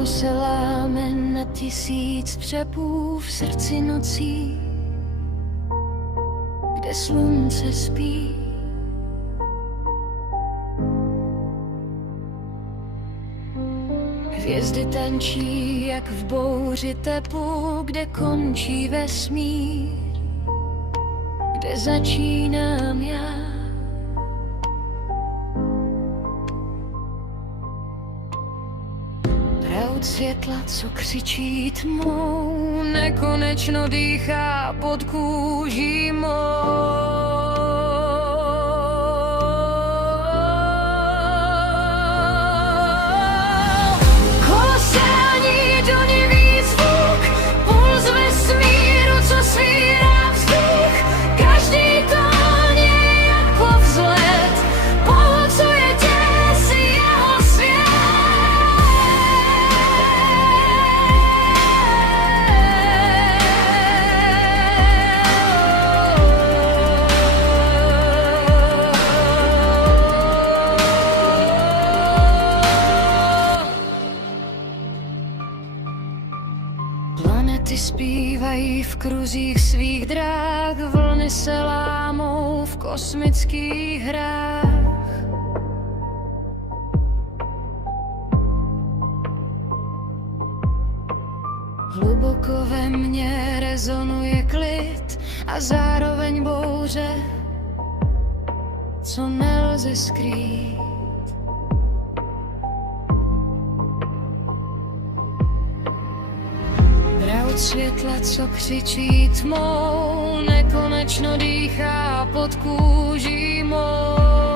Ticho se láme na 1000 přepů v srdci nocí, kde slunce spí. Hvězdy tančí jak v bouři tepu, kde končí vesmír, kde začínám já. Proud světla, co křičí tmou, nekonečno dýchá pod kůží mou. Kolosální donivý zvuk, puls vesmíru, co svírá vzduch. Každý tón je jako vzlet, pohlcuje děsí jeho svět. Planety zpívají v kruzích svých dráh, vlny se lámou v kosmických hrách. Hluboko ve mně rezonuje klid a zároveň bouře, co nelze skrýt. Proud světla, co křičí tmou, nekonečno dýchá pod kůží mou.